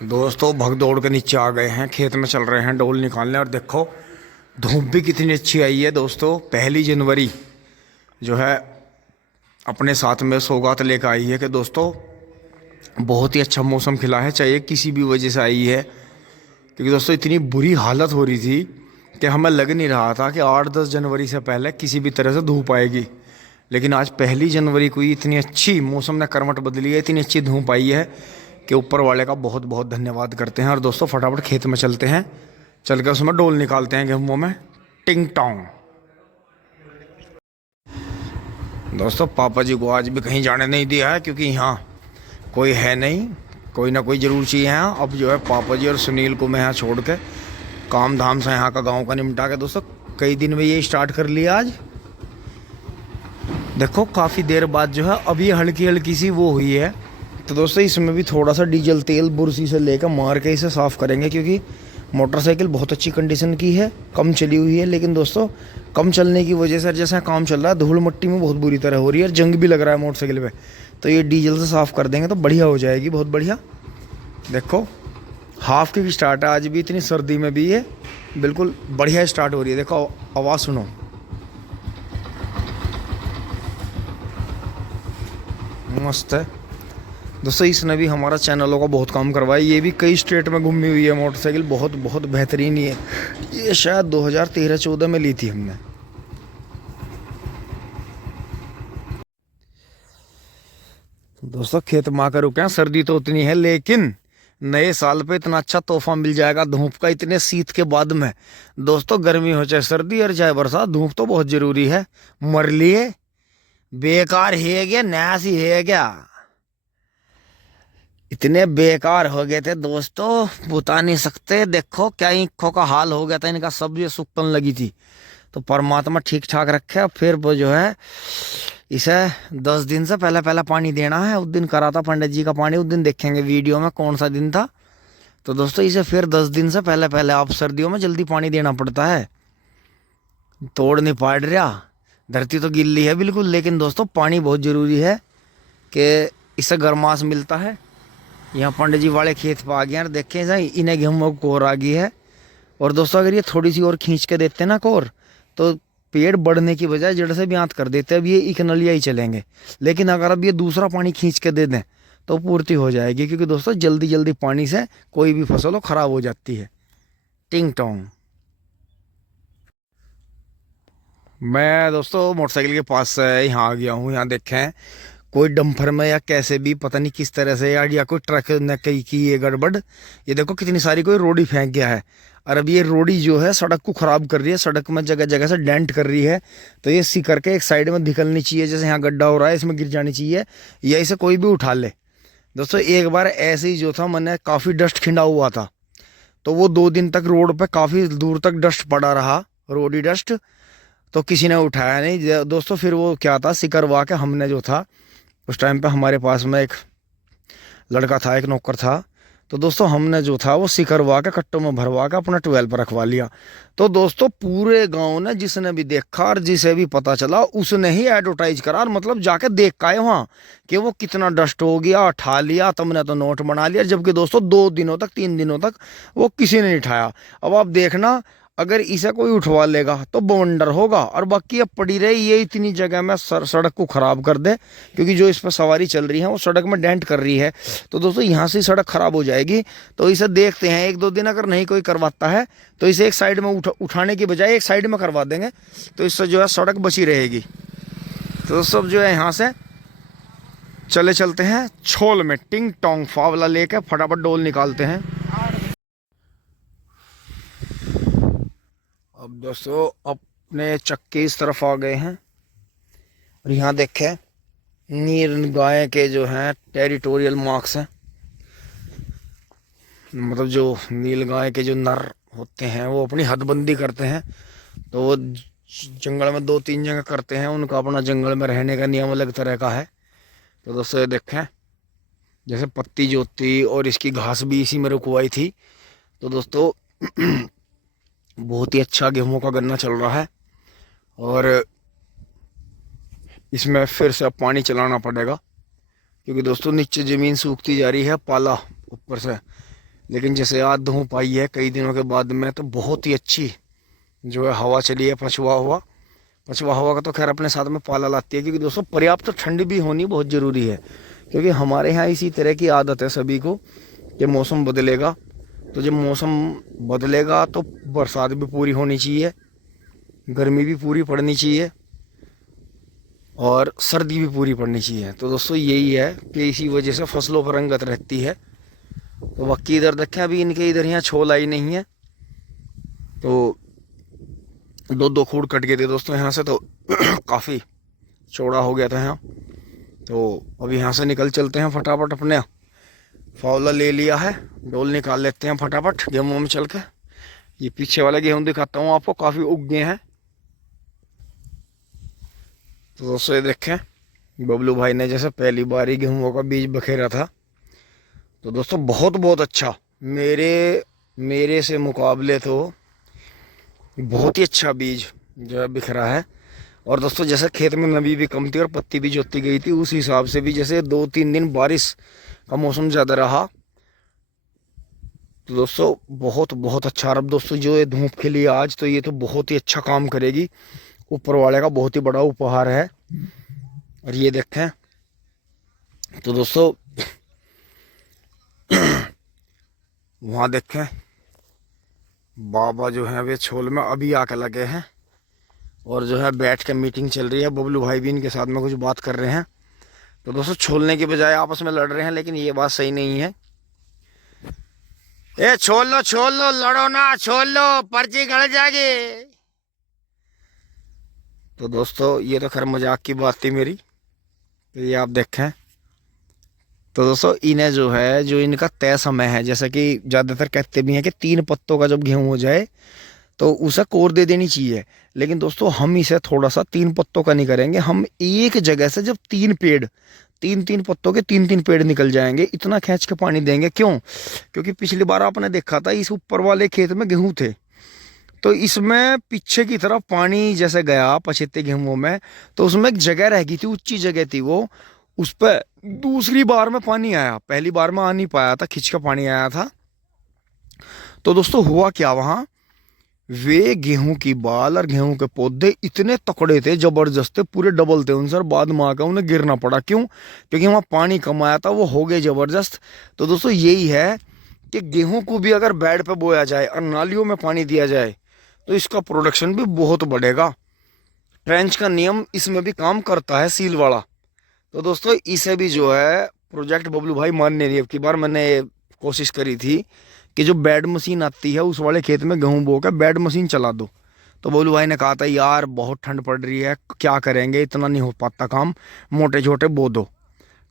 दोस्तों भग दौड़ के नीचे आ गए हैं, खेत में चल रहे हैं डोल निकालने। और देखो धूप भी कितनी अच्छी आई है दोस्तों। 1 जनवरी जो है अपने साथ में सौगात लेकर आई है कि दोस्तों बहुत ही अच्छा मौसम खिला है, चाहे किसी भी वजह से आई है। क्योंकि दोस्तों इतनी बुरी हालत हो रही थी कि हमें लग नहीं रहा था कि 8-10 जनवरी से पहले किसी भी तरह से धूप आएगी। लेकिन आज 1 जनवरी को ही इतनी अच्छी मौसम ने करवट बदली है, इतनी अच्छी धूप आई है कि ऊपर वाले का बहुत बहुत धन्यवाद करते हैं। और दोस्तों फटाफट खेत में चलते हैं, चल के उसमें डोल निकालते हैं गेहूं में। टिंग टोंग। दोस्तों पापा जी को आज भी कहीं जाने नहीं दिया है, क्योंकि यहाँ कोई है नहीं, कोई ना कोई ज़रूर चाहिए यहाँ। अब जो है पापा जी और सुनील को मैं यहाँ छोड़ के काम धाम से यहाँ का गांव का निपटा के दोस्तों कई दिन में ये स्टार्ट कर लिया। आज देखो काफ़ी देर बाद जो है अब ये हल्की हल्की सी वो हुई है। तो दोस्तों इसमें भी थोड़ा सा डीजल तेल बुरसी से लेकर मार के इसे साफ़ करेंगे, क्योंकि मोटरसाइकिल बहुत अच्छी कंडीशन की है, कम चली हुई है। लेकिन दोस्तों कम चलने की वजह से जैसा काम चल रहा है धूल मिट्टी में बहुत बुरी तरह हो रही है और जंग भी लग रहा है मोटरसाइकिल पे। तो ये डीजल से साफ़ कर देंगे तो बढ़िया हो जाएगी, बहुत बढ़िया। देखो हाफ की स्टार्ट है, आज भी इतनी सर्दी में भी ये बिल्कुल बढ़िया स्टार्ट हो रही है। देखो आवाज़ सुनो, मस्त है। दोस्तों इसने भी हमारा चैनलों का बहुत काम करवाया। ये भी कई स्टेट में घूमी हुई है मोटरसाइकिल, बहुत बहुत बेहतरीन ही है। ये शायद 2013-14 में ली थी हमने। दोस्तों खेत में आकर रुके हैं, सर्दी तो उतनी है लेकिन नए साल पे इतना अच्छा तोहफा मिल जाएगा धूप का, इतने शीत के बाद में। दोस्तों गर्मी हो चाहे सर्दी और चाहे बरसात, धूप तो बहुत जरूरी है। मर लिए बेकार है क्या, नया सी है क्या, इतने बेकार हो गए थे दोस्तों बता नहीं सकते। देखो क्या आंखों का हाल हो गया था इनका, सब ये सुकन लगी थी। तो परमात्मा ठीक ठाक रखे। फिर वो जो है इसे 10 दिन से पहले पहले पानी देना है। उस दिन करा था पंडित जी का पानी, उस दिन देखेंगे वीडियो में कौन सा दिन था। तो दोस्तों इसे फिर 10 दिन से पहले पहले, आप सर्दियों में जल्दी पानी देना पड़ता है। तोड़ नहीं पाड़ रहा, धरती तो गिल्ली है बिल्कुल, लेकिन दोस्तों पानी बहुत ज़रूरी है कि इससे गर्माश मिलता है। यहाँ पंडित जी वाले खेत पर आ गए हैं, देखें सही इन्हें गेहूँ को कोर आ गई है। और दोस्तों अगर ये थोड़ी सी और खींच के देते ना कोर, तो पेड़ बढ़ने की बजाय जड़ से भी आंत कर देते। अब ये एक नलिया ही चलेंगे, लेकिन अगर अब ये दूसरा पानी खींच के दे दें तो पूर्ति हो जाएगी। क्योंकि दोस्तों जल्दी जल्दी पानी से कोई भी फसल हो खराब हो जाती है। टिंग टोंग। मैं दोस्तों मोटरसाइकिल के पास से यहाँ आ गया हूँ। यहाँ देखें कोई डंपर में या कैसे भी पता नहीं किस तरह से या कोई ट्रक ने कहीं की ये गड़बड़। ये देखो कितनी सारी कोई रोड़ी फेंक गया है। और अब ये रोड़ी जो है सड़क को ख़राब कर रही है, सड़क में जगह जगह से डेंट कर रही है। तो ये सी करके एक साइड में निकलनी चाहिए, जैसे यहाँ गड्ढा हो रहा है इसमें गिर जानी चाहिए, या इसे कोई भी उठा ले। दोस्तों एक बार ऐसे ही जो था, मैंने काफ़ी डस्ट खिंडा हुआ था, तो वो 2 दिन तक रोड पर काफ़ी दूर तक डस्ट पड़ा रहा, रोडी डस्ट। तो किसी ने उठाया नहीं दोस्तों। फिर वो क्या था, सिकरवा के हमने जो था उस टाइम पे हमारे पास में एक लड़का था, एक नौकर था। तो दोस्तों हमने जो था वो सिकरवा के कट्टों में भरवा के अपना 12 पर रखवा लिया। तो दोस्तों पूरे गांव ने जिसने भी देखा और जिसे भी पता चला उसने ही एडवर्टाइज करा, और मतलब जाके देख के आए वहाँ कि वो कितना डस्ट हो गया, उठा लिया, तुमने तो नोट बना लिया। जबकि दोस्तों 2 दिनों तक 3 दिनों तक वो किसी ने नहीं उठाया। अब आप देखना अगर इसे कोई उठवा लेगा तो बवंडर होगा, और बाकी अब पड़ी रही ये इतनी जगह में सड़क को ख़राब कर दे। क्योंकि जो इस पर सवारी चल रही है वो सड़क में डेंट कर रही है। तो दोस्तों यहाँ से सड़क ख़राब हो जाएगी। तो इसे देखते हैं 1-2 दिन अगर नहीं कोई करवाता है तो इसे एक साइड में उठाने की बजाय एक साइड में करवा देंगे, तो इससे जो है सड़क बची रहेगी। तो दोस्तों जो है यहाँ से चलते हैं छोल में टिंग टोंग फावला लेकर फटाफट डोल निकालते हैं। अब दोस्तों अपने चक्के इस तरफ आ गए हैं, और यहाँ देखें नील गाय के जो हैं टेरिटोरियल मार्क्स हैं। मतलब जो नील गाय के जो नर होते हैं वो अपनी हदबंदी करते हैं। तो वो जंगल में 2-3 जगह करते हैं, उनका अपना जंगल में रहने का नियम अलग तरह का है। तो दोस्तों ये देखें जैसे पत्ती जोती और इसकी घास भी इसी में रुकवाई थी। तो दोस्तों बहुत ही अच्छा गेहूं का गन्ना चल रहा है, और इसमें फिर से अब पानी चलाना पड़ेगा। क्योंकि दोस्तों नीचे ज़मीन सूखती जा रही है, पाला ऊपर से लेकिन जैसे आज धूप आई है कई दिनों के बाद में, तो बहुत ही अच्छी जो है हवा चली है पछुआ हवा का तो खैर अपने साथ में पाला लाती है, क्योंकि दोस्तों पर्याप्त ठंड भी होनी बहुत ज़रूरी है। क्योंकि हमारे यहाँ इसी तरह की आदत है सभी को कि मौसम बदलेगा, तो जब मौसम बदलेगा तो बरसात भी पूरी होनी चाहिए, गर्मी भी पूरी पड़नी चाहिए और सर्दी भी पूरी पड़नी चाहिए। तो दोस्तों यही है कि इसी वजह से फसलों पर रंगत रहती है। तो बाकी इधर देखें, अभी इनके इधर यहाँ छोल आई नहीं है, तो दो दो खूड़ कट गए थे दोस्तों यहाँ से, तो काफ़ी चौड़ा हो गया था यहाँ। तो अब यहाँ से निकल चलते हैं फटाफट, अपने फावला ले लिया है, डोल निकाल लेते हैं फटाफट गेहूँ में चल के। ये पीछे वाला गेहूँ दिखाता हूँ आपको, काफ़ी उग गए हैं। तो दोस्तों ये देखें, बबलू भाई ने जैसे पहली बार ही गेहूँ का बीज बखेरा था, तो दोस्तों बहुत बहुत अच्छा, मेरे से मुकाबले तो बहुत ही अच्छा बीज जो है बिखरा है। और दोस्तों जैसे खेत में नमी भी कम थी और पत्ती भी जोती गई थी, उस हिसाब से भी जैसे 2-3 दिन बारिश का मौसम ज़्यादा रहा, तो दोस्तों बहुत बहुत अच्छा। और अब दोस्तों जो ये धूप खिली आज, तो ये तो बहुत ही अच्छा काम करेगी, ऊपर वाले का बहुत ही बड़ा उपहार है। और ये देखें, तो दोस्तों वहाँ देखें बाबा जो है वे छोल में अभी आके लगे हैं, और जो है बैठ के मीटिंग चल रही है, बबलू भाई भी इनके साथ में कुछ बात कर रहे हैं। तो दोस्तों छोलने के बजाय आपस में लड़ रहे हैं, लेकिन ये बात सही नहीं है। ए छोल लो, लड़ो ना, छोल लो, पर्ची गड़ जाएगी। तो दोस्तों ये तो खैर मजाक की बात थी मेरी, तो ये आप देखें। तो दोस्तों इन्हें जो है, जो इनका तय समय है, जैसा कि ज़्यादातर कहते भी हैं कि 3 पत्तों का जब गेहूँ हो जाए तो उसे कोर दे देनी चाहिए। लेकिन दोस्तों हम इसे थोड़ा सा 3 पत्तों का नहीं करेंगे, हम एक जगह से जब 3 पेड़, 3-3 पत्तों के 3-3 पेड़ निकल जाएंगे, इतना खींच के पानी देंगे। क्यों? क्योंकि पिछली बार आपने देखा था इस ऊपर वाले खेत में गेहूँ थे, तो इसमें पीछे की तरफ पानी जैसे गया पछेते गेहूं में, तो उसमें एक जगह रह गई थी, ऊंची जगह थी वो, उस पर दूसरी बार में पानी आया, पहली बार में आ नहीं पाया था, खिंच का पानी आया था। तो दोस्तों हुआ क्या वहां, वे गेहूं की बाल और गेहूं के पौधे इतने तकड़े थे, जबरदस्त थे, पूरे डबल थे उनसे, और बाद में आकर उन्हें गिरना पड़ा। क्यों? क्योंकि वहां पानी कम आया था, वो हो गए जबरदस्त। तो दोस्तों यही है कि गेहूं को भी अगर बेड पे बोया जाए और नालियों में पानी दिया जाए, तो इसका प्रोडक्शन भी बहुत बढ़ेगा। ट्रेंच का नियम इसमें भी काम करता है, सील वाला। तो दोस्तों इसे भी जो है प्रोजेक्ट बबलू भाई मान नहीं रही। अब की बार मैंने कोशिश करी थी कि जो बेड मशीन आती है उस वाले खेत में गेहूं बो के बेड मशीन चला दो, तो बबलू भाई ने कहा था यार बहुत ठंड पड़ रही है, क्या करेंगे, इतना नहीं हो पाता काम, मोटे छोटे बो दो।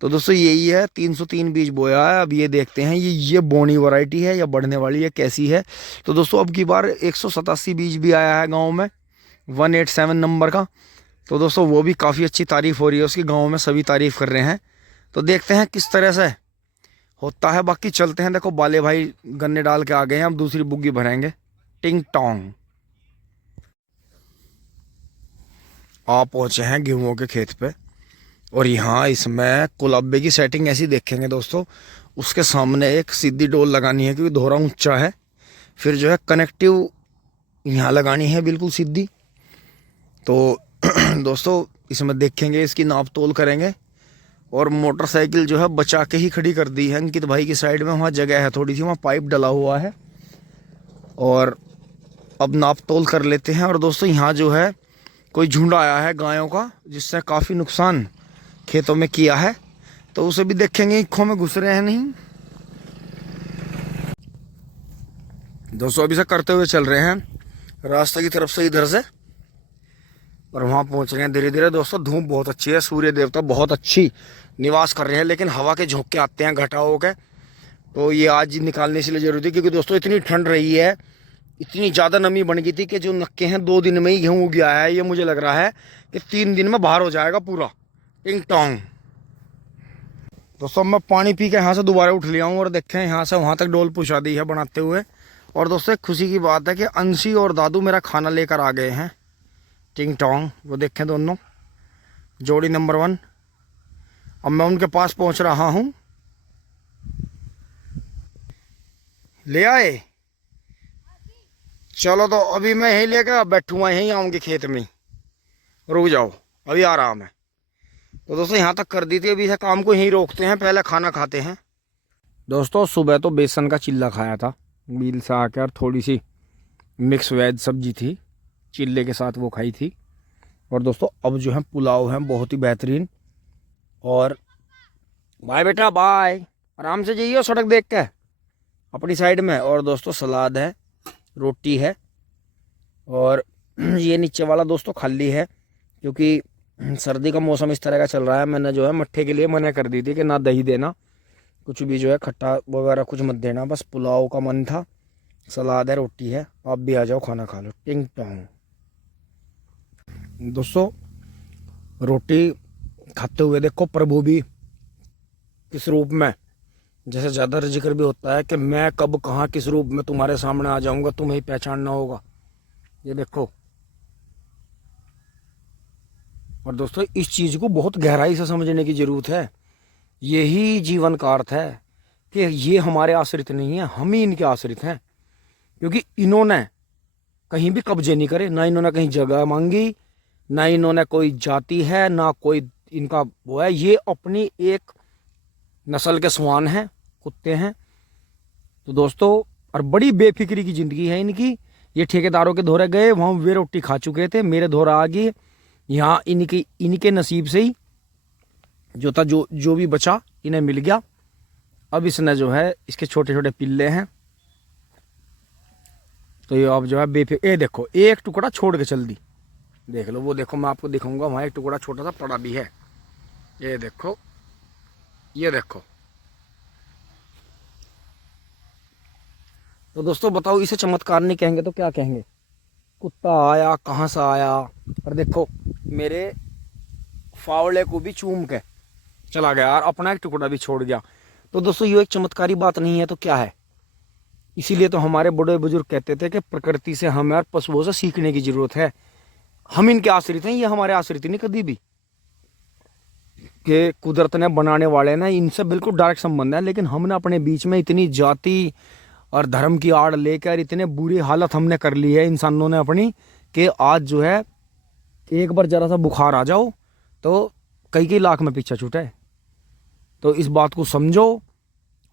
तो दोस्तों यही है, 303 बीज बोया है। अब ये देखते हैं ये बोनी वैरायटी है या बढ़ने वाली है, कैसी है। तो दोस्तों अब की बार 187 बीज भी आया है गांव में, 187 नंबर का। तो दोस्तों वो भी काफ़ी अच्छी तारीफ हो रही है उसकी, गांव में सभी तारीफ कर रहे हैं। तो देखते हैं किस तरह से होता है। बाकी चलते हैं, देखो बाले भाई गन्ने डाल के आ गए हैं, हम दूसरी बुग्गी भरेंगे। टिंग टोंग आप पहुंचे हैं गेहूं के खेत पे, और यहाँ इसमें कुलाबे की सेटिंग ऐसी देखेंगे दोस्तों, उसके सामने एक सीधी डोल लगानी है क्योंकि दोहरा ऊंचा है, फिर जो है कनेक्टिव यहाँ लगानी है बिल्कुल सीधी। तो दोस्तों इसमें देखेंगे, इसकी नाप तोल करेंगे, और मोटरसाइकिल जो है बचा के ही खड़ी कर दी है अंकित भाई की साइड में, वहाँ जगह है थोड़ी सी, वहाँ पाइप डला हुआ है। और अब नाप तोल कर लेते हैं। और दोस्तों यहाँ जो है कोई झुंड आया है गायों का, जिससे काफ़ी नुकसान खेतों में किया है, तो उसे भी देखेंगे, ईखों में घुस रहे हैं नहीं। दोस्तों अभी से करते हुए चल रहे हैं रास्ते की तरफ से इधर से, और वहाँ पहुँच रहे हैं धीरे धीरे। दोस्तों धूप बहुत अच्छी है, सूर्य देवता बहुत अच्छी निवास कर रहे हैं, लेकिन हवा के झोंके आते हैं घटाओं के, तो ये आज निकालने इसलिए जरूरी थी क्योंकि दोस्तों इतनी ठंड रही है, इतनी ज़्यादा नमी बन गई थी कि जो नक्के हैं 2 दिन में ही गेहूँ उग गया है। ये मुझे लग रहा है कि 3 दिन में बाहर हो जाएगा पूरा टिंग टोंग। दोस्तों मैं पानी पी के यहाँ से दोबारा उठ लिया हूँ, और देखें यहाँ से वहाँ तक डोल पहुँचा दी है बनाते हुए। और दोस्तों एक खुशी की बात है कि अंशी और दादू मेरा खाना लेकर आ गए हैं, टिंग टोंग, वो देखें दोनों जोड़ी नंबर 1। अब मैं उनके पास पहुँच रहा हूँ। ले आए। चलो तो अभी मैं यहीं लेकर बैठूंगा, यहीं आऊँगी खेत में। रुक जाओ, अभी आ रहा मैं। तो दोस्तों यहाँ तक कर दी थी, अभी से काम को यहीं रोकते हैं, पहले खाना खाते हैं। दोस्तों सुबह तो बेसन का चिल्ला खाया था मिल से आकर, थोड़ी सी मिक्स वेज सब्जी थी चिल्ले के साथ, वो खाई थी। और दोस्तों अब जो है पुलाव है बहुत ही बेहतरीन। और बाय बेटा बाय, आराम से जाइए सड़क देख के अपनी साइड में। और दोस्तों सलाद है, रोटी है, और ये नीचे वाला दोस्तों खाली है, क्योंकि सर्दी का मौसम इस तरह का चल रहा है। मैंने जो है मट्ठे के लिए मना कर दी थी कि ना दही देना, कुछ भी जो है खट्टा वगैरह कुछ मत देना, बस पुलाव का मन था। सलाद है, रोटी है, आप भी आ जाओ खाना खा लो। टिंग टोंग। दोस्तों रोटी खाते हुए देखो प्रभु भी किस रूप में, जैसे ज़्यादा जिक्र भी होता है कि मैं कब कहाँ किस रूप में तुम्हारे सामने आ जाऊंगा, तुम्हें ही पहचानना होगा। ये देखो। और दोस्तों इस चीज़ को बहुत गहराई से समझने की ज़रूरत है। यही जीवन का अर्थ है कि ये हमारे आश्रित नहीं है, हम ही इनके आश्रित हैं। क्योंकि इन्होंने कहीं भी कब्जे नहीं करे, ना इन्होंने कहीं जगह मांगी, ना इन्होंने कोई जाति है, ना कोई इनका वो है। ये अपनी एक नस्ल के स्वान हैं, कुत्ते हैं। तो दोस्तों और बड़ी बेफिक्री की ज़िंदगी है इनकी। ये ठेकेदारों के धोरे गए, वहाँ वे रोटी खा चुके थे, मेरे धोरा आ गए। यहाँ इनके नसीब से ही जो था, जो भी बचा इन्हें मिल गया। अब इसने जो है, इसके छोटे छोटे पिल्ले हैं, तो ये अब जो है ये देखो एक टुकड़ा छोड़ के चल दी। देख लो, वो देखो मैं आपको दिखाऊंगा, वहाँ एक टुकड़ा छोटा सा पड़ा भी है। ये देखो, ये देखो। तो दोस्तों बताओ, इसे चमत्कार नहीं कहेंगे तो क्या कहेंगे? कुत्ता आया कहाँ से आया, और देखो मेरे फावड़े को भी चूम के चला गया और अपना एक टुकड़ा भी छोड़ गया। तो दोस्तों ये एक चमत्कारी बात नहीं है तो क्या है? इसीलिए तो हमारे बड़े बुजुर्ग कहते थे कि प्रकृति से हमें और पशुओं से सीखने की जरूरत है। हम इनके आश्रित हैं, ये हमारे आश्रित नहीं कभी भी। कि कुदरत ने बनाने वाले ना, इनसे बिल्कुल डायरेक्ट संबंध है, लेकिन हमने अपने बीच में इतनी जाति और धर्म की आड़ लेकर इतने बुरी हालत हमने कर ली है इंसानों ने अपनी, कि आज जो है एक बार जरा सा बुखार आ जाओ तो कई लाख में पीछा छूटे। तो इस बात को समझो,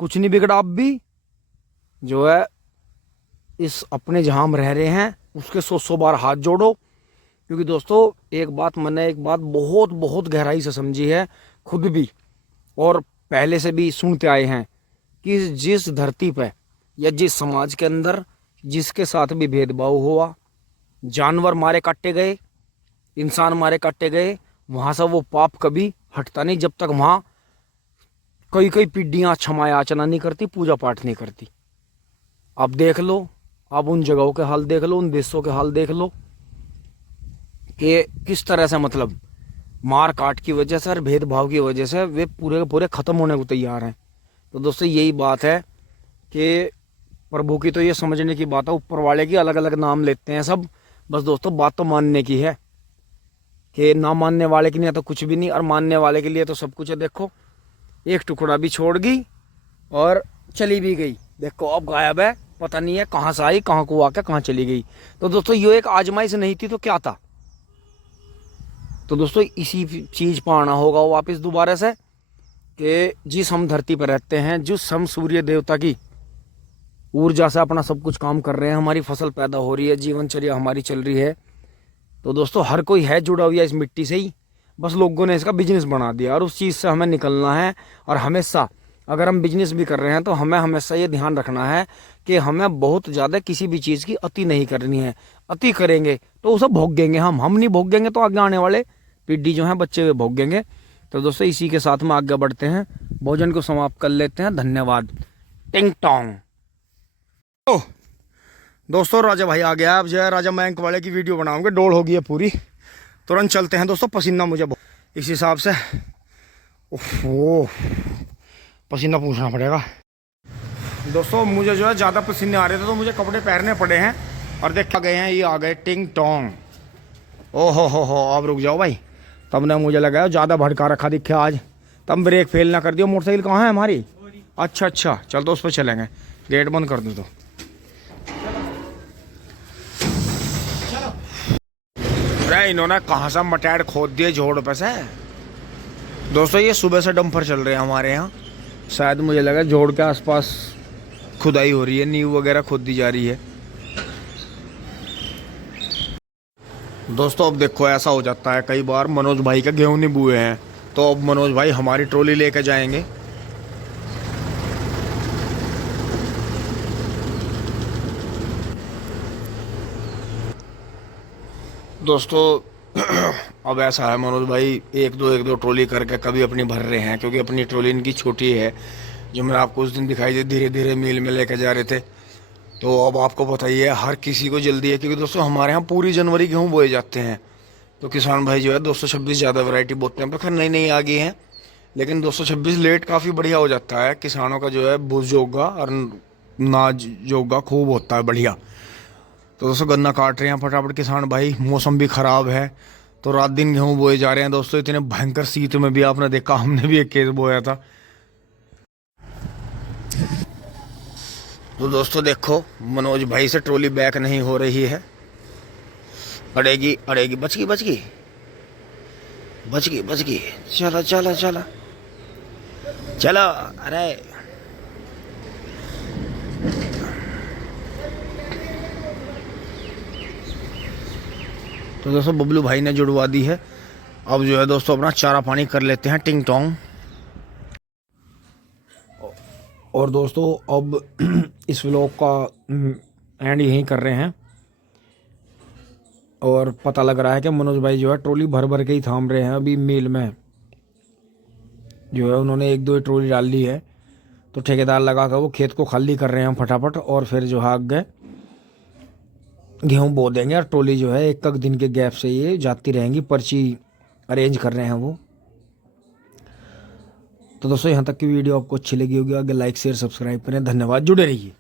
कुछ नहीं बिगड़ा। अब भी जो है इस अपने जहाँ हम रह रहे हैं उसके 100 बार हाथ जोड़ो। क्योंकि दोस्तों एक बात बहुत बहुत गहराई से समझी है खुद भी, और पहले से भी सुनते आए हैं कि जिस धरती पे या जिस समाज के अंदर जिसके साथ भी भेदभाव हुआ, जानवर मारे काटे गए, इंसान मारे काटे गए, वहाँ से वो पाप कभी हटता नहीं जब तक वहाँ कई पीढ़ियाँ क्षमा याचना नहीं करती, पूजा पाठ नहीं करती। अब देख लो, आप उन जगहों के हाल देख लो, उन देशों के हाल देख लो कि किस तरह से मतलब मार काट की वजह से और भेदभाव की वजह से वे पूरे के पूरे ख़त्म होने को तैयार हैं। तो दोस्तों यही बात है कि प्रभु की तो ये समझने की बात है, ऊपर वाले की अलग अलग नाम लेते हैं सब। बस दोस्तों बात तो मानने की है, कि ना मानने वाले के लिए तो कुछ भी नहीं, और मानने वाले के लिए तो सब कुछ है। देखो एक टुकड़ा भी छोड़ गई और चली भी गई। देखो अब गायब है, पता नहीं है कहाँ से आई, कहाँ को आके कहाँ चली गई। तो दोस्तों ये एक आजमाइश नहीं थी तो क्या था? तो दोस्तों इसी चीज़ पर आना होगा वापस दोबारा से, कि जिस हम धरती पर रहते हैं, जिस हम सूर्य देवता की ऊर्जा से अपना सब कुछ काम कर रहे हैं, हमारी फसल पैदा हो रही है, जीवनचर्या हमारी चल रही है। तो दोस्तों हर कोई है जुड़ा हुआ इस मिट्टी से ही, बस लोगों ने इसका बिजनेस बना दिया और उस चीज़ से हमें निकलना है। और हमेशा अगर हम बिजनेस भी कर रहे हैं तो हमें हमेशा ये ध्यान रखना है कि हमें बहुत ज़्यादा किसी भी चीज़ की अति नहीं करनी है। अति करेंगे तो उसे भोगेंगे हम नहीं भोगेंगे तो आगे आने वाले पीढ़ी जो है बच्चे वे भोगेंगे। तो दोस्तों इसी के साथ में आगे बढ़ते हैं, भोजन को समाप्त कर लेते हैं। धन्यवाद। टिंग टोंग। दोस्तों राजा भाई आ गया। अब जो है राजा मयंक वाले की वीडियो बनाऊंगे, डोल होगी है पूरी। तुरंत चलते हैं दोस्तों, पसीना मुझे इस हिसाब से ओह पसीना पूछना पड़ेगा। दोस्तों मुझे जो है ज़्यादा पसीने आ रहे थे तो मुझे कपड़े पहनने पड़े हैं। और देखा गए हैं, ये आ गए टिंग टोंग। ओहो हो अब रुक जाओ भाई, तब ने मुझे लगाया ज़्यादा भड़का रखा दिखे आज, तब ब्रेक फेल ना कर दियो। मोटरसाइकिल कहाँ है हमारी? अच्छा अच्छा, चल तो उस पर चलेंगे, गेट बंद कर दो तो। अरे इन्होंने कहाँ सा मटैड खोद दिए जोड़ पे से। दोस्तों ये सुबह से डंपर चल रहे हैं हमारे यहाँ, शायद मुझे लगा जोड़ के आसपास खुदाई हो रही है, नींव वगैरह खोदी जा रही है। दोस्तों अब देखो ऐसा हो जाता है कई बार, मनोज भाई के गेहूं नहीं बुए हैं तो अब मनोज भाई हमारी ट्रॉली लेके जाएंगे। दोस्तों अब ऐसा है मनोज भाई, एक दो ट्रॉली करके कभी अपनी भर रहे हैं, क्योंकि अपनी ट्रॉली इनकी छोटी है, जो मैंने आपको उस दिन दिखाई दी, धीरे धीरे मील में लेके जा रहे थे। तो अब आपको बताइए हर किसी को जल्दी है, क्योंकि दोस्तों हमारे यहाँ पूरी जनवरी गेहूँ बोए जाते हैं। तो किसान भाई जो है 226 ज़्यादा वैरायटी बोते हैं, तो खैर नई नई आ गई हैं, लेकिन 226 लेट काफ़ी बढ़िया हो जाता है। किसानों का जो है बुझ जोगा और नाज जोगा खूब होता है बढ़िया। तो दोस्तों गन्ना काट रहे हैं फटाफट किसान भाई, मौसम भी ख़राब है तो रात दिन गेहूँ बोए जा रहे हैं। दोस्तों इतने भयंकर शीत में भी आपने देखा, हमने भी एक केस बोया था। तो दोस्तों देखो मनोज भाई से ट्रॉली बैक नहीं हो रही है, अड़ेगी अड़ेगी, बच गई बच गई बच गई बच गई, चलो चलो चलो चलो। अरे तो दोस्तों बबलू भाई ने जुड़वा दी है। अब जो है दोस्तों अपना चारा पानी कर लेते हैं टिंग टोंग। और दोस्तों अब इस व्लॉग का एंड यहीं कर रहे हैं। और पता लग रहा है कि मनोज भाई जो है ट्रॉली भर भर के ही थाम रहे हैं। अभी मील में जो है उन्होंने एक दो ट्रॉली डाल ली है, तो ठेकेदार लगा कर वो खेत को खाली कर रहे हैं फटाफट, और फिर जो है आगे गेहूँ बो देंगे। और ट्रॉली जो है एक दिन के गैप से ये जाती रहेंगी, पर्ची अरेंज कर रहे हैं वो। तो दोस्तों यहाँ तक की वीडियो आपको अच्छी लगी होगी, अगर लाइक शेयर सब्सक्राइब करें। धन्यवाद, जुड़े रहिए।